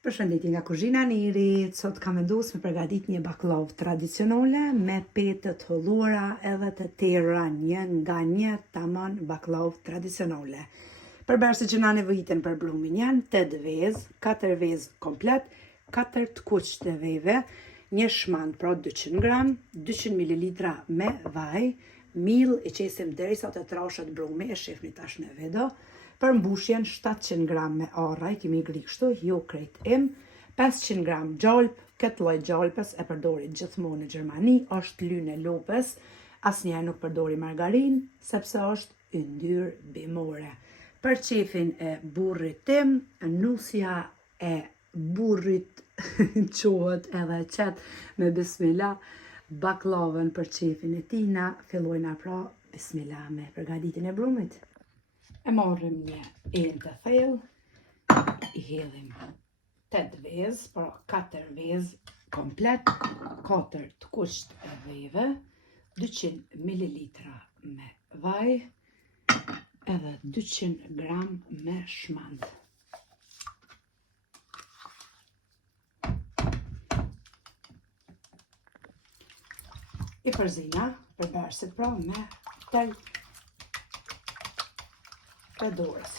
Përshëndetje nga kuzhina Nirit, sot kam vendosur me përgatit një bakllavë tradicionale me pete të holluara edhe të tjera, një nga një tamam bakllavë tradicionale. Përbërëse që na nevojiten për brumin janë 8 vezë, 4 vezë komplet, 4 të kuq të veve, një shmand pra 200 gram, 200 ml me vaj, mill e qesim derisa të trashet brumi, e shihni tash në video. Për mbushjen 700 gram me arra, i kemi ngri kështu, jo krejt im, 500 gram gjalp, këtë lloj gjalpës e përdori gjithmonë në Gjermani, është lynë e lopës, asnjëherë nuk përdori margarin, sepse është yndyrë bimore. Për qefin e burrit tim, nusja e burrit quhet edhe qet me bismillah, baklavën për qefin e tina, fillojna pra bismillah me përgatitjen e brumit. E marrim një enë të thellë, i hedhim 8 vezë, pra 4 vezë komplet, 4 të kuq të veve, 200 ml me vaj, edhe 200 gram me shmand. I përzina përbërësit pra me tel të dorës.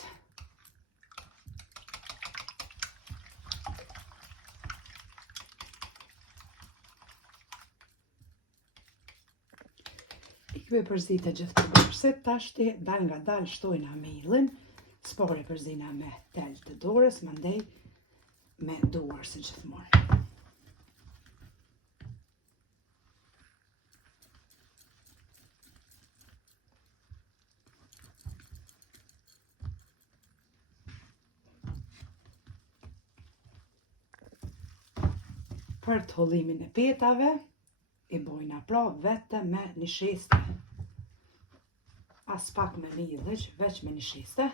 I kve përzita gjithë përbërësit, tashti dal nga dal shtojna millin, spore përzina me tel të dorës, mandej me dorë si gjithmonë. Për të hollimin e petave, i bojna pra vete me një sheste. As pak me midhëq, veç me një sheste.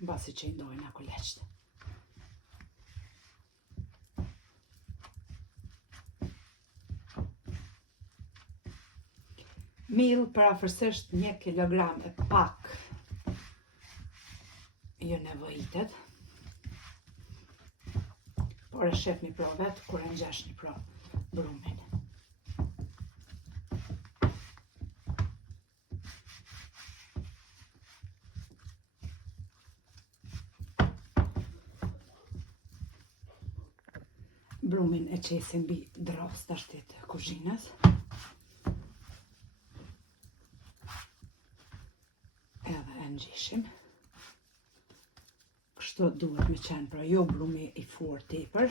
Basi që i ndojna kuleqt. Mill parafërsisht 1 kilogram e pak ju nevojitet. Por e shefni pra vetë, kur e ngjeshni pra brumin. Brumin e qesim mbi dras tashti të kuzhinës. Edhe e ngjeshim. Kështu duhet me qenë, pra jo brumi i fortë tepër,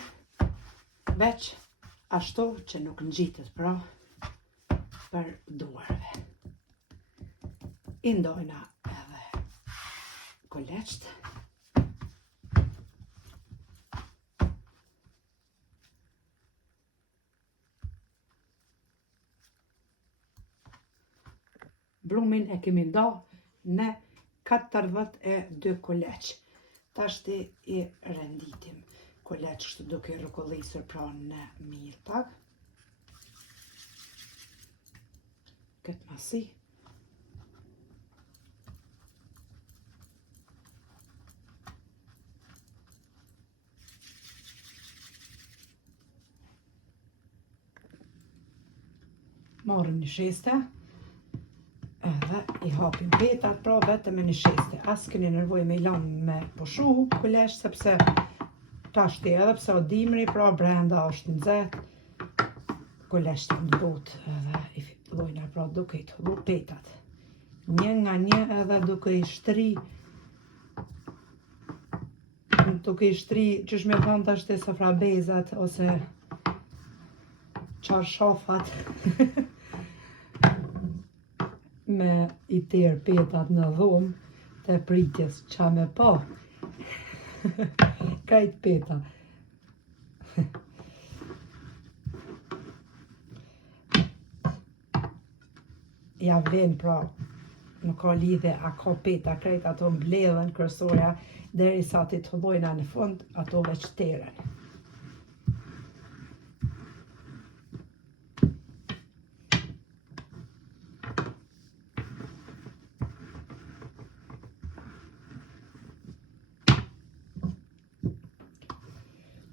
veç ashtu që nuk ngjitet pra për duarve. I ndojna edhe kuleqt. Brumin e kemi nda në 42 kuleq. Tashti i renditim kuleq kështu duke rrokollisur pra në mill pak. Këtë masi. Marrim një sheste. Edhe i hapim petat, pra vetëm me një sheste. As keni nevojë me i lanë me pushu kuleq, sepse tashti edhe pse o dimri, pra brenda është nxehtë, kuleqt në botë edhe i fillojna pra duke i hollu petat. Një nga një edhe duke i shtri, qysh me thonë tashti sofrabezat ose çarshafat. Me i terë petat në dhomë të pritjes qa me pa. Kajt peta. Ja vlen pra, nuk ka lidhe a ka peta, krejt ato mbledhen kërsoja, derisa ti të hollojna në fund, ato veç teren.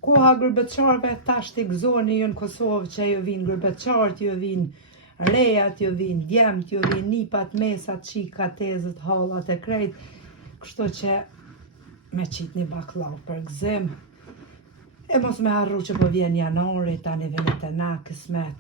Koha gërbëqarve tash të gëzoni ju në Kosovë që ju vinë gërbëqart, ju vinë rejat, ju vinë djemt, ju vinë nipat, mesat, qikat, tezët, hallat e krejt. Kështu që me qitë një baklav për gëzim. E mos me harru që po vjen janari, tani vjen të na kësmet.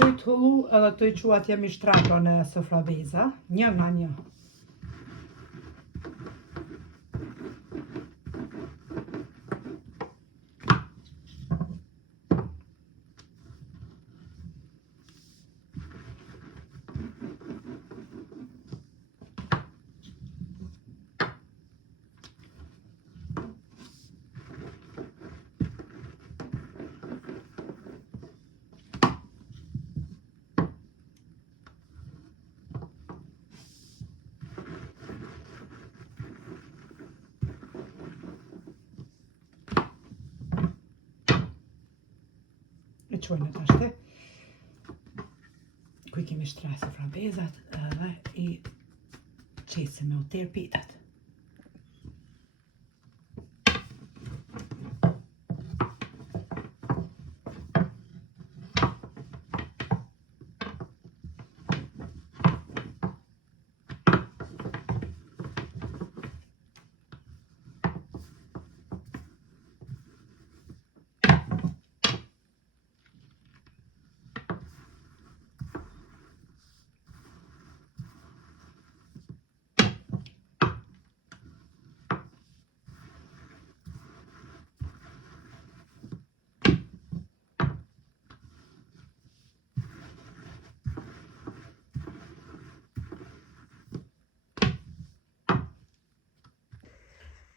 Toj të hullu edhe toj quat jemi shtrako në sofrabeza, një nga një. E qojnë të ashte. Kuj kemi shtra sofrabezat edhe i qesim me u tërë pitat.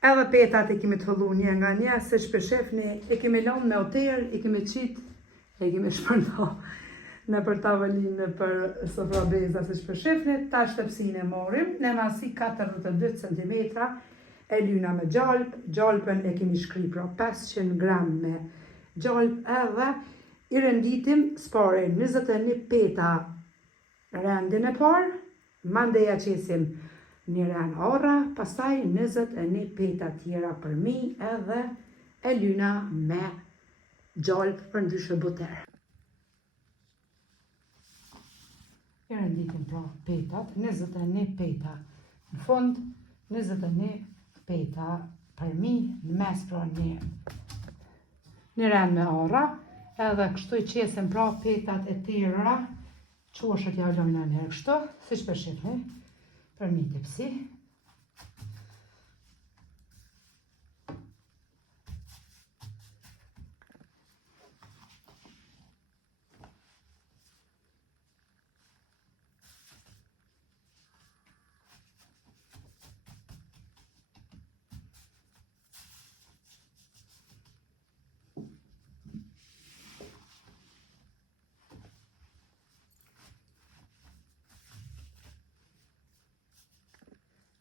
Edhe petat i kemi të hëllu një nga një, se shpeshefni i kemi lanë me oterë, i kemi qitë, e i kemi shpërnda në për tavolinë për sofrabeza se shpeshefni, ta shtëpsin e morim, në masi 42 cm, e lyna me gjalp, gjalpën e kemi shkri pra 500 gram me gjalp, edhe i renditim spare 21 peta rendin e parë, mandeja qesim një ren orra, pastaj 21 peta tjera për mi edhe e lyna me gjalp për ndryshë buter. I renditim pra petat, 21 peta në fund, 21 peta për mi, në mes pra një ren me orra, edhe kështu i qesim pra petat e tjera, qoshët ja lojna nërë kështu, si shpeshifni, për mi të pësi.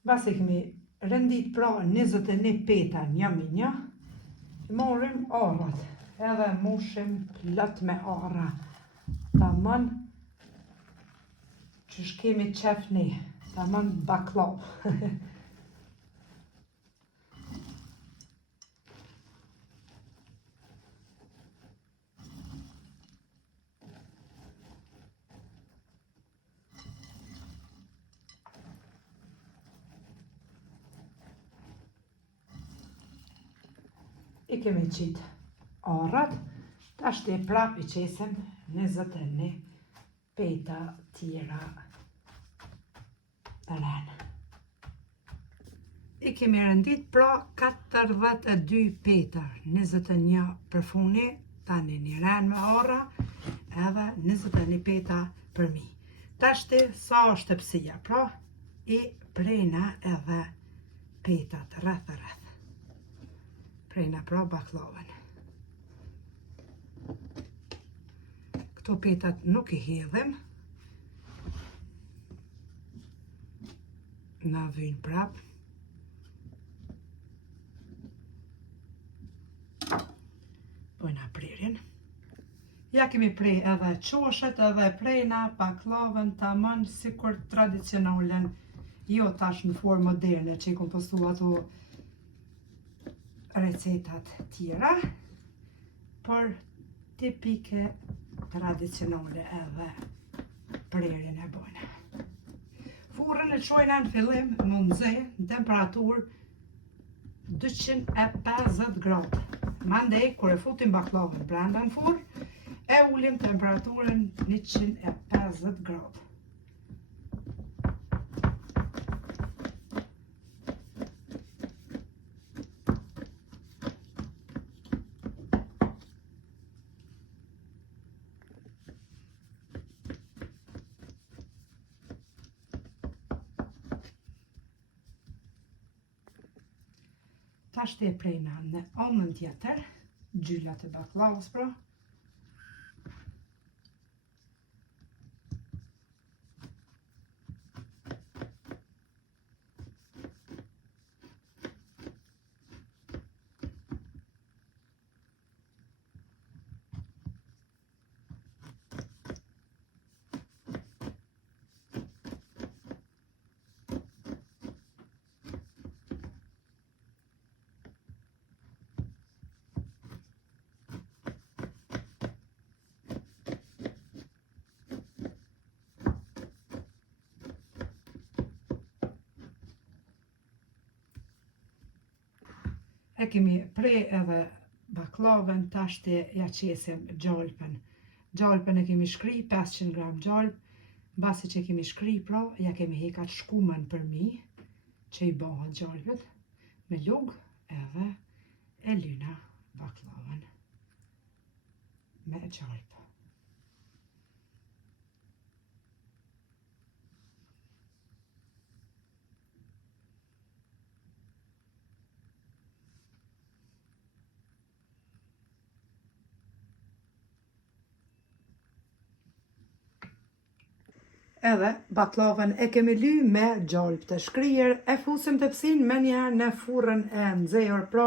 Basi kemi rendit pra 21 peta një me një, morim orrat, edhe mushim plot me orra, tamam që shkemi qefni, tamam baklav. I kemi qitë orrat, tash të prap i qesim 21 peta tjera të renë. I kemi rendit pra 42 peta, 21 për funi, tani një renë me orra, edhe 21 peta për mi. Tash të sa është pësia, pra i prejna edhe petat rreth. Prejna pra baklavën. Këto petat nuk I hedhim. Na vynë prap. Bojna prerjen. Ja kemi prej edhe qoshet edhe prejna baklavën tamam sikur tradicionalen, jo tash në formë moderne që I kom postu ato recetat tjera, por tipike tradicionale edhe prerjen e bojna. Furrën e çojna në fillim në nxe në temperaturë 250 gradë. Mandej kur e futim baklavën brenda në furrë, e ulim temperaturën 150 gradë. Tash të e prejna në anën tjetër, gjyllat e baklavës pra. E kemi prej edhe baklavën, tash të ja qesim gjalpën. Gjalpën e kemi shkri 500 gram gjalp, basi që kemi shkri pra, ja kemi hekat shkumën për mi, që I bëhet gjalpët, me lugë edhe e lyna baklavën me gjalp. Edhe baklavën e kemi ly me gjalp të shkryer, e fusim tepsin me njëherë në furrën e nxehur, pra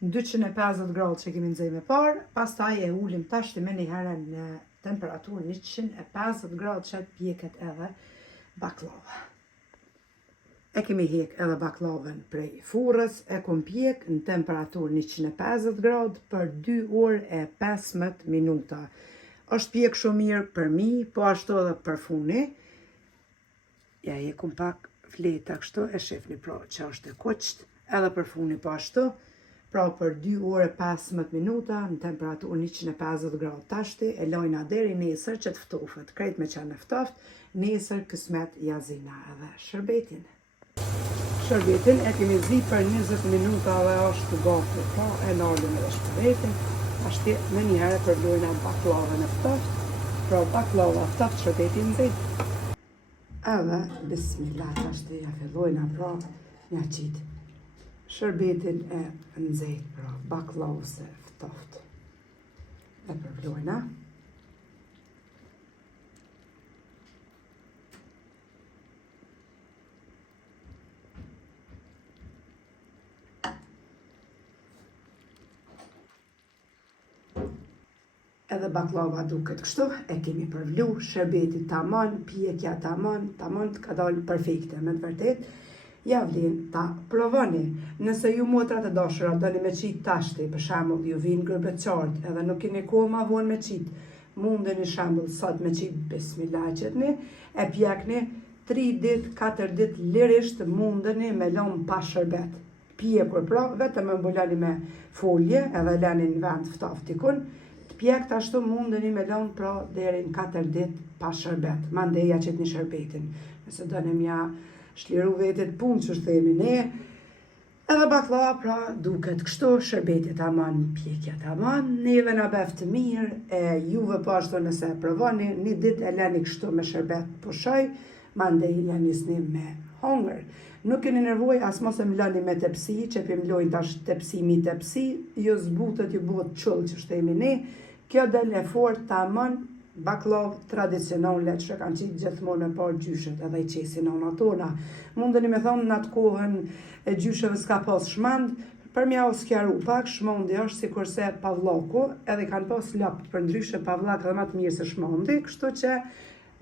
250 gradë që kemi nxehur më parë, pastaj e ulim tash me njëherë në temperaturë 150 gradë që të pjeket edhe baklava. E kemi hek edhe baklavën prej furrës, e kom pjek në temperaturë 150 gradë për 2 orë e 15 minuta. Është pjek shumë mirë për mi, po ashtu edhe për funi. Ja hekum pak fleta kështu, e shifni pra që është e kuqt, edhe për funi po ashtu. Pra për 2 orë e 15 minuta në temperaturë 150 gradë. Tashti e lojna deri nesër që të ftofët. Krejt me qenë ftoft, nesër kësmet jazina edhe shërbetin. Shërbetin e kemi zi për 20 minuta dhe është gati, pra e nardëm edhe shërbetin. Ashti me njëherë përdojna baklavën e ftoft, pra baklava ftoft shërbetin zi. Edhe, bismillah, ashti ja fillojna pra një qitë. Shërbetin e nxehtë, pra baklavës e ftoft. E përdojna. Edhe baklava duket kështu, e kemi përvlu, shërbeti tamam, pjekja tamam të ka dalë perfekte, me të vërtet. Ja vlen ta provoni. Nëse ju motra të dashura doni me qit tashti, për shembull ju vin gërbëçart, edhe nuk keni kohë ma vonë me qit, mundeni shembull sot me qit bismillah qetni, e pjekni 3 ditë, 4 ditë lirisht mundeni me lëmë pa shërbet. Pjekur pra, vetëm e mbulani me folje, edhe lani në vend ftoftikun. Pjekt ashtu mundeni me lëmë pra deri në 4 ditë pa shërbet. Mandeja qëtë një shërbetin. Nëse dëni mja shliru vetit punë që themi ne. Edhe baklava pra duket kështu, shërbetit tamam, pjekja tamam. Neve na beftë mirë, e juve po ashtu nëse e provoni, një ditë e leni kështu me shërbet pushoj, mandej ja nisni me hongër. Nuk keni nervoj as mos e mlani me tepsi, që pim lojnë tash tepsimi tepsi, jo zbutet ju bëhet çull që shtemi ne. Kjo del e fort tamam bakllavë tradicionale që kanë qitë gjithmonë me parë gjyshet edhe I qesin nona tona. Mundeni me thonë në atë kohën e gjysheve s'ka pas shmand, për mja u skjaru pak, shmondi është si kurse pavllaku, edhe kanë pas lapë për ndryshe pavllak edhe më të mirë se shmondi, kështu që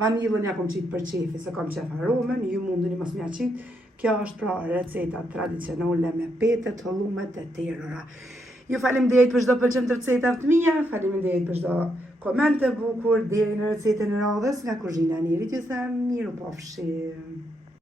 vanilën ja kom qitë për qefi, se kom qef aromen, ju mundeni mos mja qitë. Kjo është pra receta tradicionale me pete të hollume të tjerëra. Ju faleminderit për çdo pëlqim të recetave të mia, faleminderit për çdo koment të bukur deri në recetën e radhës nga kuzhina e Nirit. Ju them miru pafshim.